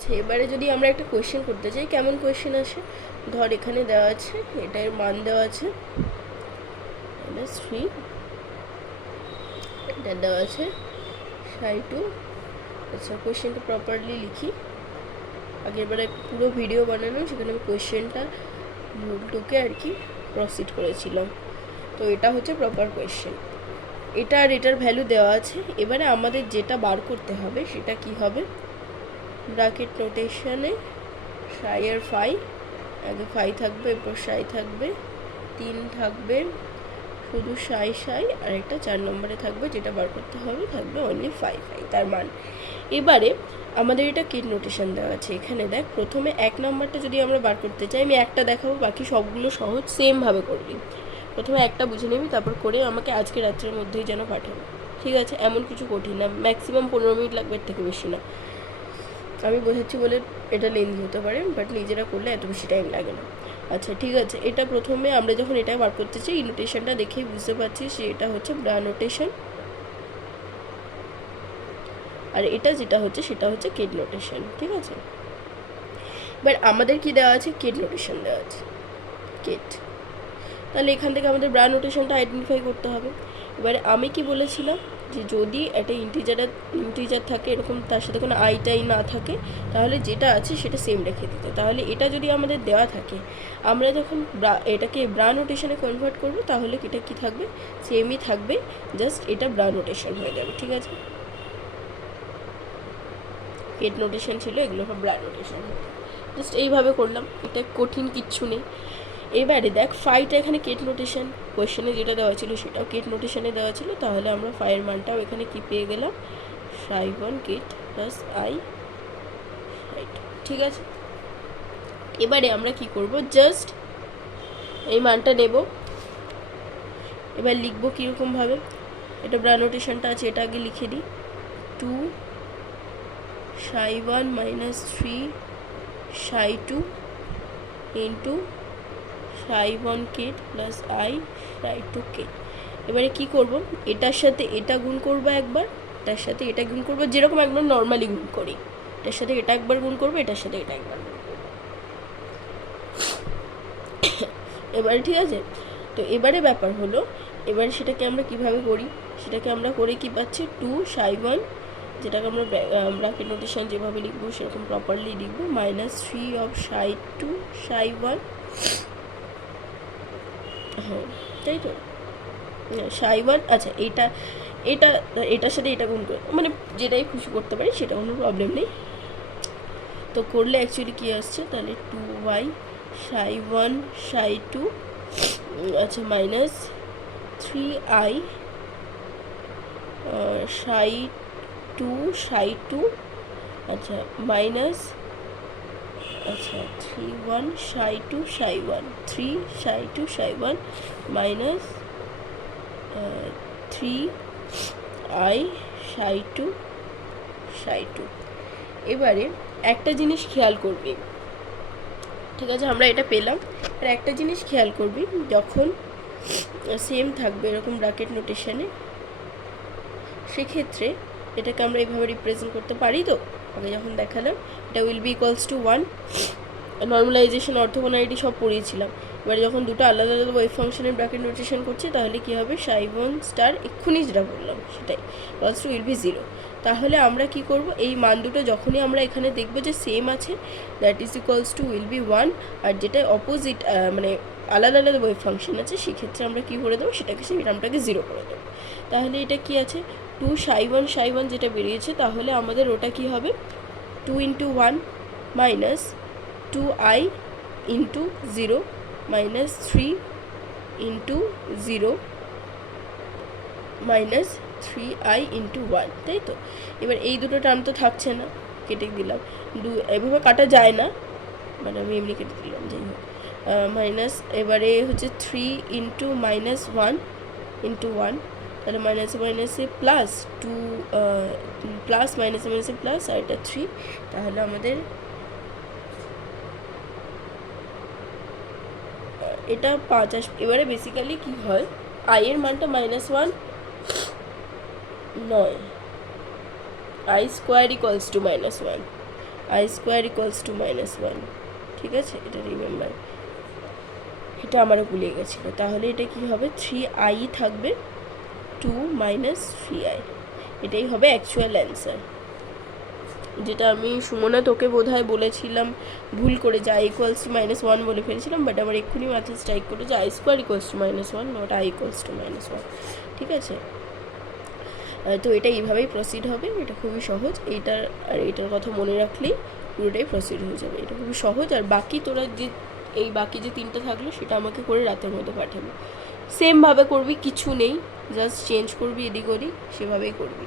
আচ্ছা, এবারে যদি আমরা একটা কোয়েশ্চেন করতে চাই, কেমন কোয়েশ্চেন আসে, ধর এখানে দেওয়া আছে, এটার মান দেওয়া আছে -3, এটা দেওয়া আছে 2। আচ্ছা, কোয়েশ্চেনটা প্রপারলি লিখি। আগেরবারে পুরো ভিডিও বানানো, সেখানে আমি কোয়েশ্চেনটা ভুল টুকে আর কি প্রসিড করেছিলাম। তো এটা হচ্ছে প্রপার কোয়েশ্চেন, এটা আর এটার ভ্যালু দেওয়া আছে। এবারে আমাদের যেটা বার করতে হবে সেটা কি হবে, ব্র্যাকেট নোটেশনে সাই আর ফাই, আগে ফাই থাকবে, এরপর সাই থাকবে, 3 থাকবে শুধু সাই সাই, আর একটা 4 নম্বরে থাকবে, যেটা বার করতে হবে থাকবে অনলি ফাই ফাই, তার মান। এবারে আমাদের এটা কিট নোটেশন দেওয়া আছে। এখানে দেখ, প্রথমে 1 নম্বরটা যদি আমরা বার করতে চাই, আমি একটা দেখাবো, বাকি সবগুলো সহজ সেমভাবে করবি। প্রথমে একটা বুঝে নিবি, তারপর করে আমাকে আজকে রাত্রের মধ্যেই যেন পাঠাবো, ঠিক আছে? এমন কিছু কঠিন না, ম্যাক্সিমাম 15 মিনিট লাগবে, এর থেকে বেশি না। আমি বোঝাচ্ছি বলে এটা লেন্দি হতে পারে, বাট নিজেরা করলে এত বেশি টাইম লাগে না। আচ্ছা, ঠিক আছে। এটা প্রথমে আমরা যখন এটা বার করতে চাই, নোটেশনটা দেখেই বুঝতে পারছি যে এটা হচ্ছে ব্রা নোটেশন, আর এটা যেটা হচ্ছে সেটা হচ্ছে কেট নোটেশন, ঠিক আছে? বাট আমাদের কি দেওয়া আছে, কেট নোটেশন দেওয়া আছে, কেট। তাহলে এখান থেকে আমাদের ব্রা নোটেশনটা আইডেন্টিফাই করতে হবে। এবারে আমি কি বলেছিলাম, যে যদি একটা ইন্টিজার থাকে এরকম, তার সাথে কোনো আইটাই না থাকে, তাহলে যেটা আছে সেটা সেম রেখে দিতে। তাহলে এটা যদি আমাদের দেওয়া থাকে, আমরা যখন এটাকে ব্রা নোটেশনে কনভার্ট করবো, তাহলে এটা কি থাকবে, সেমই থাকবে, জাস্ট এটা ব্রা নোটেশন হয়ে যাবে, ঠিক আছে? কেট নোটেশন ছিল, এগুলো সব ব্রা নোটেশন, জাস্ট এইভাবে করলাম, এটা কঠিন কিচ্ছু নেই। এবারে দেখ, ফাইটা এখানে কেট নোটেশন, কোয়েশ্চেনে যেটা দেওয়া ছিল সেটাও কেট নোটেশনে দেওয়া ছিল, তাহলে আমরা ফাইয়ের মানটাও এখানে কি পেয়ে গেলাম, সাই1 কেট প্লাস আই রাইট, ঠিক আছে? এবারে আমরা কি করব, জাস্ট এই মানটা নেব, এবার লিখবো কীরকমভাবে, এটা ব্রা নোটেশনটা আছে, এটা আগে লিখে দিই, 2 সাই1 মাইনাস 3 সাই2 ইন্টু সাই1 কেট প্লাস আই সাই2 কেট। এবারে কি করব, এটার সাথে এটা গুণ করব একবার, এটার সাথে এটা গুণ করব, যেরকম একবার নর্মালি গুণ করি, এটার সাথে এটা একবার গুণ করব, এটার সাথে এটা একবার গুণ করব। এবারে ঠিক আছে, তো এবারে ব্যাপার হলো, এবারে সেটাকে আমরা কিভাবে করি, সেটাকে আমরা করে কি পাচ্ছি, 2 সাই1, যেটাকে আমরা ব্র্যাকেট নোটেশন যেভাবে লিখবো সেরকম প্রপারলি লিখবো, মাইনাস 3 অফ সাই2 সাই1, হ্যাঁ তাই তো, সাই1। আচ্ছা, এটার সাথে এটা গুণ করে, মানে যেটাই খুশি করতে পারি, সেটা কোনো প্রবলেম নেই। তো করলে অ্যাকচুয়ালি কী আসছে, তাহলে 2y সাই1 সাই2, আচ্ছা, মাইনাস 3i সাই2 সাই2, আচ্ছা, মাইনাস, আচ্ছা 3 1 সাই2 সাই1, 3 সাই2 সাই1 মাইনাস 3i সাই2 সাই2। এবারে একটা জিনিস খেয়াল করবি, ঠিক আছে? আমরা এটা পেলাম, আর একটা জিনিস খেয়াল করবি, যখন সেম থাকবে এরকম ব্র্যাকেট নোটেশনে, সেক্ষেত্রে এটাকে আমরা এইভাবে রিপ্রেজেন্ট করতে পারি। তো আগে যখন দেখালাম, এটা will be equals to 1, normalization, orthogonality সব পড়িয়েছিলাম। এবারে যখন দুটো আলাদা আলাদা ওয়েভ ফাংশনের ব্র্যাকেট নোটেশন করছি, তাহলে কী হবে, সাই1 স্টার এক্ষুনি যেটা বললাম সেটাই ইকুয়ালস টু উইল বি 0। তাহলে আমরা কি করব, এই মান দুটো যখনই আমরা এখানে দেখব যে সেম আছে, that is equals to will be 1, আর যেটা অপোজিট মানে আলাদা আলাদা ওয়েভ ফাংশন আছে, সেক্ষেত্রে আমরা কী করে দেবো, সেটাকে সেই টার্মটাকে 0 করে দেবো। তাহলে এটা কি আছে, 2 সাই1 যেটা বেরিয়েছে, তাহলে আমাদের ওটা কি হবে, 2 into 1 minus 2i into 0 minus 3 into 0 minus 3i into 1, তাই তো? এবার এই দুটো টার্ম তো থাকছে না, কেটে দিলাম, এভাবে কাটা যায় না, মানে আমি এমনি কেটে দিলাম, যাই হোক, মাইনাস, এবারে হচ্ছে 3 ইন্টু মাইনাস 1 ইন্টু 1, তাহলে মাইনাসে মাইনাসে প্লাস 2, প্লাস মাইনাসে মাইনাসে প্লাস, আর এটা 3, তাহলে আমাদের এটা 5 আসবে। এবারে বেসিক্যালি কি হয়, আই এর মানটা -1 নয়, I square equals to -1, I square equals to -1, ঠিক আছে, এটা রিমেম্বার, এটা আমারও ভুলে গেছিলো। তাহলে এটা কি হবে, 3i থাকবে 2 - 3i, এটাই হবে অ্যাকচুয়াল অ্যান্সার। যেটা আমি সুমনা তোকে বোধহয় বলেছিলাম ভুল করে, যে i ইকুয়ালস টু -1 বলে ফেলেছিলাম, বাট আমার এক্ষুনি মাথায় স্ট্রাইক করে যে i square equals to -1, not i equals to -1, ঠিক আছে। তো এটা এইভাবেই প্রসিড হবে, এটা খুবই সহজ, এইটার আর এইটার কথা মনে রাখলেই পুরোটাই প্রসিড হয়ে যাবে। এটা খুবই সহজ। আর বাকি তোরা যে এই বাকি যে 3টা থাকলো সেটা আমাকে করে রাতের মধ্যে পাঠাবি, সেমভাবে করবি, কিছু নেই, জাস্ট চেঞ্জ করবি এদিক ওদিক, সেভাবেই করবি।